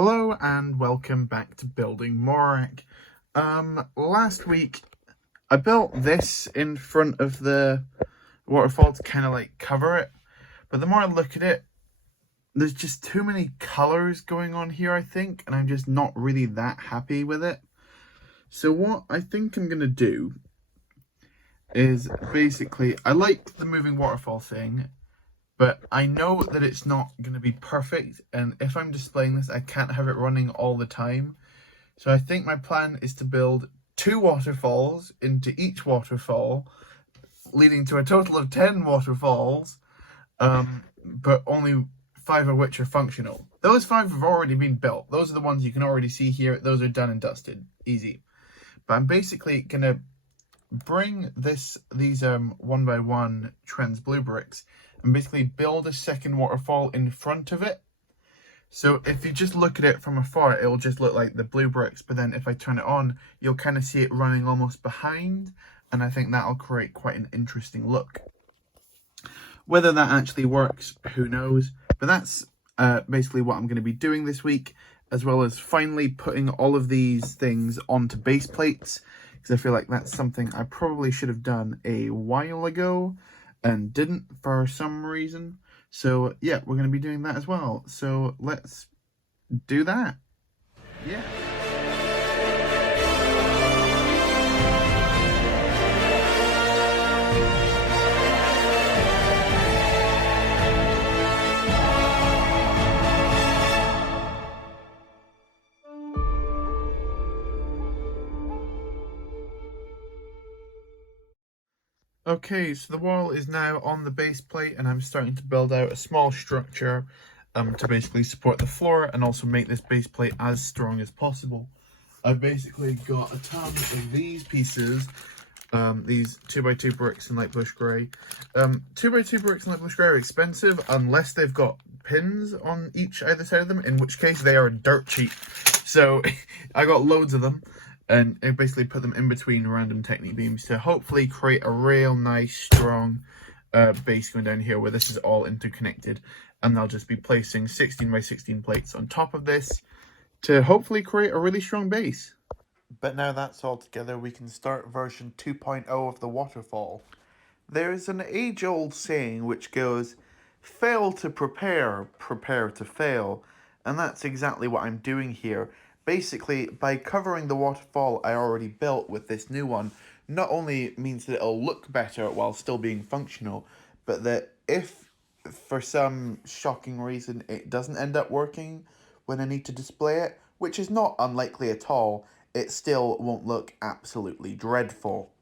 Hello and welcome back to building Morak. Last week I built this in front of the waterfall to kind of like cover it, but the more I look at it, there's just too many colors going on here, I think, and I'm just not really that happy with it. So what I think I'm gonna do is basically, I like the moving waterfall thing, but I know that it's not going to be perfect, and if I'm displaying this, I can't have it running all the time. So I think my plan is to build 2 waterfalls into each waterfall, leading to a total of 10 waterfalls, but only 5 of which are functional. Those 5 have already been built. Those are the ones you can already see here. Those are done and dusted. Easy. But I'm basically going to bring these 1x1 trans blue bricks and basically build a second waterfall in front of it. So if you just look at it from afar, it'll just look like the blue bricks, but then if I turn it on, you'll kind of see it running almost behind, and I think that'll create quite an interesting look. Whether that actually works, who knows, but that's basically what I'm going to be doing this week, as well as finally putting all of these things onto base plates, because I feel like that's something I probably should have done a while ago and didn't for some reason. So yeah, we're going to be doing that as well. So let's do that. Yeah. Okay, so the wall is now on the base plate, and I'm starting to build out a small structure to basically support the floor and also make this base plate as strong as possible. I've basically got a ton of these pieces, these 2x2 bricks in light bush grey. 2x2 bricks in light bush grey are expensive unless they've got pins on either side of them, in which case they are dirt cheap. So I got loads of them, and I basically put them in between random Technique beams to hopefully create a real nice, strong base going down here where this is all interconnected. And I'll just be placing 16x16 plates on top of this to hopefully create a really strong base. But now that's all together, we can start version 2.0 of the waterfall. There's an age-old saying which goes, fail to prepare, prepare to fail. And that's exactly what I'm doing here. Basically, by covering the waterfall I already built with this new one, not only means that it'll look better while still being functional, but that if for some shocking reason it doesn't end up working when I need to display it, which is not unlikely at all, it still won't look absolutely dreadful.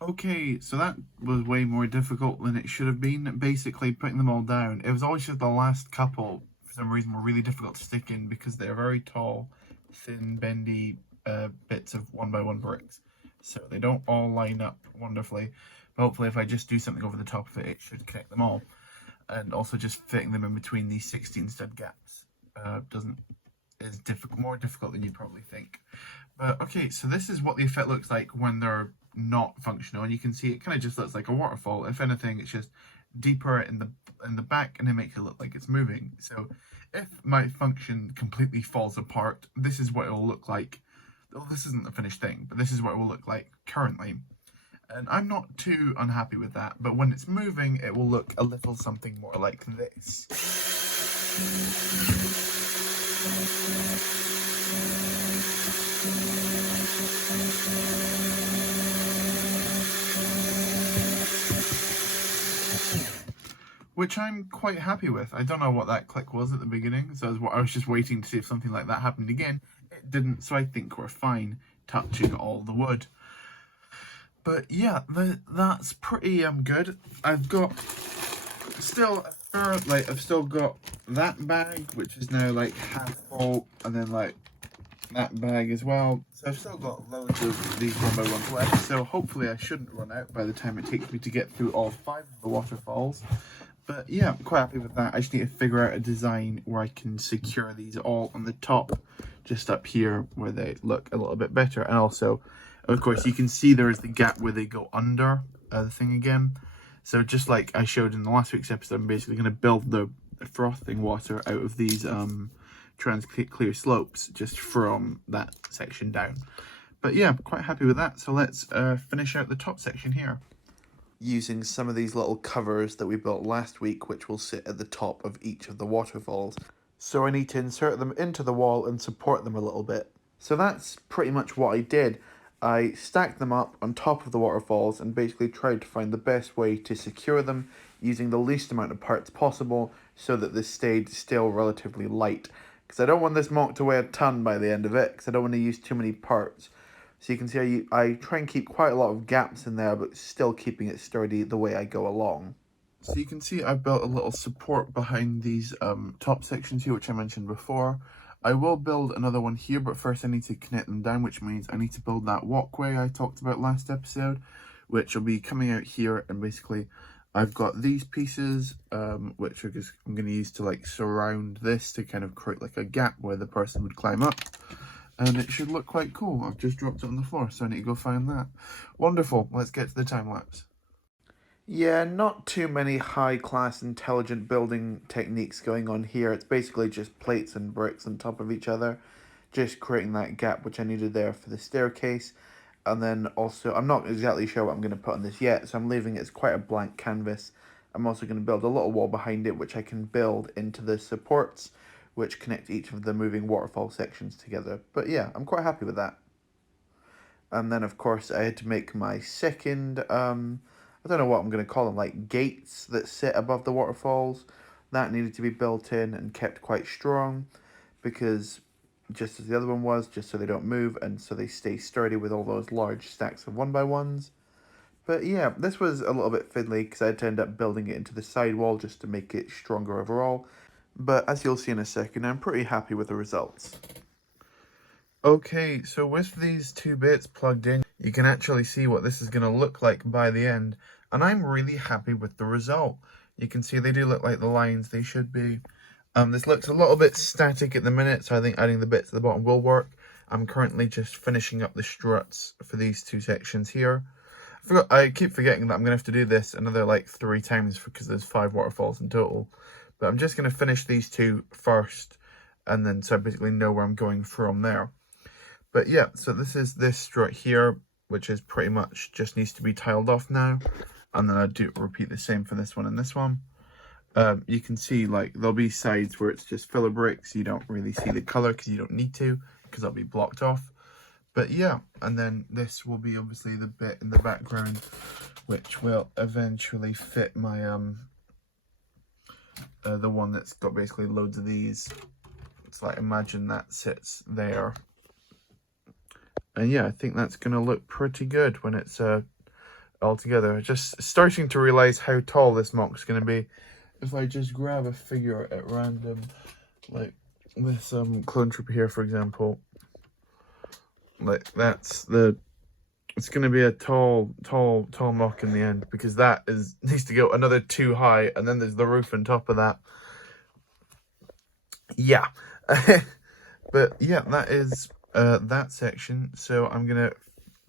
Okay, so that was way more difficult than it should have been, basically putting them all down. It was always just the last couple, for some reason, were really difficult to stick in because they're very tall, thin, bendy bits of 1x1 bricks. So they don't all line up wonderfully. But hopefully if I just do something over the top of it, it should connect them all. And also just fitting them in between these 16 stud gaps is more difficult than you probably think. But okay, so this is what the effect looks like when they're not functional, and you can see it kind of just looks like a waterfall. If anything, it's just deeper in the back, and it makes it look like it's moving. So if my function completely falls apart, this is what it will look like. Well, this isn't the finished thing, but this is what it will look like currently. And I'm not too unhappy with that, but when it's moving, it will look a little something more like this. Which I'm quite happy with. I don't know what that click was at the beginning, so I was just waiting to see if something like that happened again. It didn't, so I think we're fine touching all the wood. But yeah, that's pretty good. I've got still I've still got that bag, which is now like half full, and then like that bag as well. So I've still got loads of these 1x1s left, so hopefully I shouldn't run out by the time it takes me to get through all 5 of the waterfalls. But yeah, I'm quite happy with that. I just need to figure out a design where I can secure these all on the top, just up here where they look a little bit better. And also, of course, you can see there is the gap where they go under the thing again. So just like I showed in the last week's episode, I'm basically going to build the frothing water out of these try and clear slopes just from that section down. But yeah, I'm quite happy with that. So let's finish out the top section here. Using some of these little covers that we built last week, which will sit at the top of each of the waterfalls. So I need to insert them into the wall and support them a little bit. So that's pretty much what I did. I stacked them up on top of the waterfalls and basically tried to find the best way to secure them using the least amount of parts possible so that this stayed still relatively light. Because I don't want this MOC to weigh a ton by the end of it, because I don't want to use too many parts. So you can see I try and keep quite a lot of gaps in there, but still keeping it sturdy the way I go along. So you can see I've built a little support behind these top sections here, which I mentioned before. I will build another one here, but first I need to connect them down, which means I need to build that walkway I talked about last episode, which will be coming out here. And basically I've got these pieces, which I'm going to use to like surround this to kind of create like a gap where the person would climb up. And it should look quite cool. I've just dropped it on the floor, so I need to go find that. Wonderful. Let's get to the time lapse. Yeah, not too many high-class intelligent building techniques going on here. It's basically just plates and bricks on top of each other, just creating that gap which I needed there for the staircase. And then also, I'm not exactly sure what I'm going to put on this yet, so I'm leaving it as quite a blank canvas. I'm also going to build a little wall behind it, which I can build into the supports, which connect each of the moving waterfall sections together. But yeah, I'm quite happy with that. And then, of course, I had to make my second, I don't know what I'm going to call them, like gates that sit above the waterfalls. That needed to be built in and kept quite strong, because just as the other one was, just so they don't move and so they stay sturdy with all those large stacks of 1x1s. But yeah, this was a little bit fiddly because I had to end up building it into the side wall just to make it stronger overall. But as you'll see in a second, I'm pretty happy with the results. Okay, so with these two bits plugged in, you can actually see what this is going to look like by the end. And I'm really happy with the result. You can see they do look like the lines they should be. This looks a little bit static at the minute, so I think adding the bits at the bottom will work. I'm currently just finishing up the struts for these two sections here. I keep forgetting that I'm going to have to do this another like 3 times because there's 5 waterfalls in total. But I'm just going to finish these two first, and then so I basically know where I'm going from there. But yeah, so this is this strut here, which is pretty much just needs to be tiled off now. And then I do repeat the same for this one and this one. You can see like there'll be sides where it's just filler bricks. You don't really see the color because you don't need to, because that'll be blocked off. But yeah, and then this will be obviously the bit in the background, which will eventually fit my the one that's got basically loads of these. It's like, imagine that sits there. And yeah, I think that's gonna look pretty good when it's all together. Just starting to realize how tall this MOC's gonna be. If I just grab a figure at random, like this clone trooper here, for example, like that's it's gonna be a tall MOC in the end, because that needs to go another 2 high, and then there's the roof on top of that. Yeah. But yeah, that is that section. So I'm gonna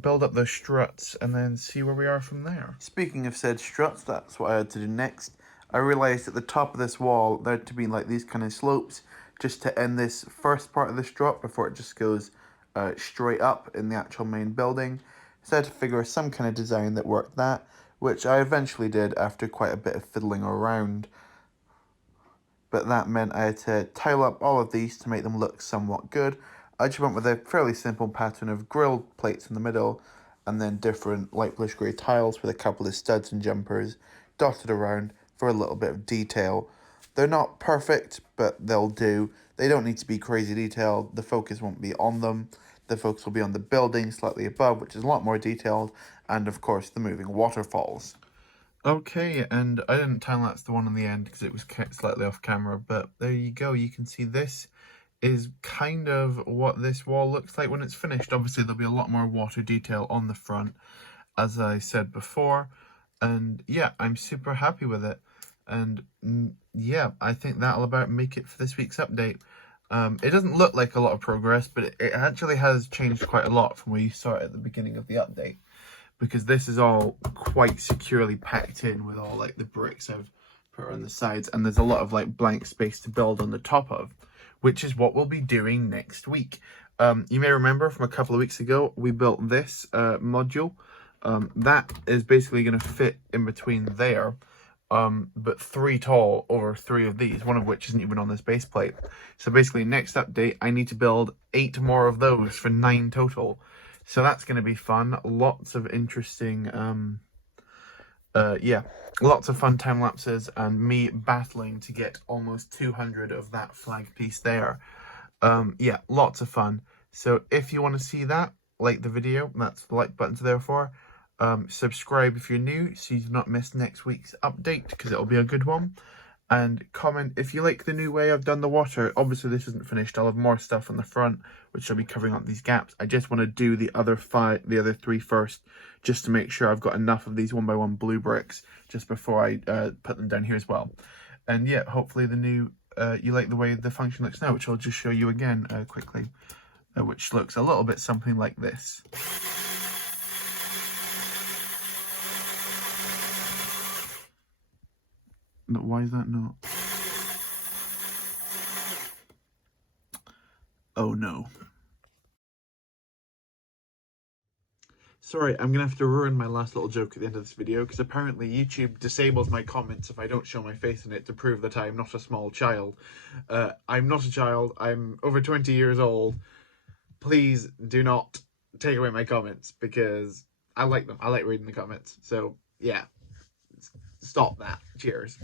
build up those struts and then see where we are from there. Speaking of said struts, that's what I had to do next. I realized at the top of this wall there had to be like these kind of slopes just to end this first part of the strut before it just goes straight up in the actual main building. So I had to figure some kind of design that worked that, which I eventually did after quite a bit of fiddling around. But that meant I had to tile up all of these to make them look somewhat good. I just went with a fairly simple pattern of grilled plates in the middle, and then different light bluish grey tiles with a couple of studs and jumpers dotted around for a little bit of detail. They're not perfect, but they'll do. They don't need to be crazy detailed. The focus won't be on them. The focus will be on the building slightly above, which is a lot more detailed, and of course the moving waterfalls. Okay, and I didn't time-lapse the one on the end because it was kept slightly off camera, but there you go. You can see this is kind of what this wall looks like when it's finished. Obviously, there'll be a lot more water detail on the front, as I said before. And yeah, I'm super happy with it. And yeah, I think that'll about make it for this week's update. It doesn't look like a lot of progress, but it actually has changed quite a lot from where you saw it at the beginning of the update. Because this is all quite securely packed in with all like the bricks I've put on the sides, and there's a lot of like blank space to build on the top of, which is what we'll be doing next week. You may remember from a couple of weeks ago, we built this module. That is basically going to fit in between there, but 3 tall over 3 of these, one of which isn't even on this base plate. So basically, next update, I need to build 8 more of those for 9 total. So that's going to be fun. Lots of interesting, yeah, lots of fun time lapses and me battling to get almost 200 of that flag piece there. Yeah, lots of fun. So if you want to see that, like the video, that's the like button's there for. Subscribe if you're new so you do not miss next week's update, because it'll be a good one. And comment if you like the new way I've done the water. Obviously this isn't finished. I'll have more stuff on the front, which I'll be covering up these gaps. I just want to do the other 3 first, just to make sure I've got enough of these 1x1 blue bricks just before I put them down here as well. And yeah, hopefully the new you like the way the function looks now, which I'll just show you again quickly, which looks a little bit something like this. But why is that not? Oh no. Sorry, I'm going to have to ruin my last little joke at the end of this video, because apparently YouTube disables my comments if I don't show my face in it to prove that I'm not a small child. I'm not a child, I'm over 20 years old. Please do not take away my comments, because I like them. I like reading the comments. So, yeah, stop that. Cheers.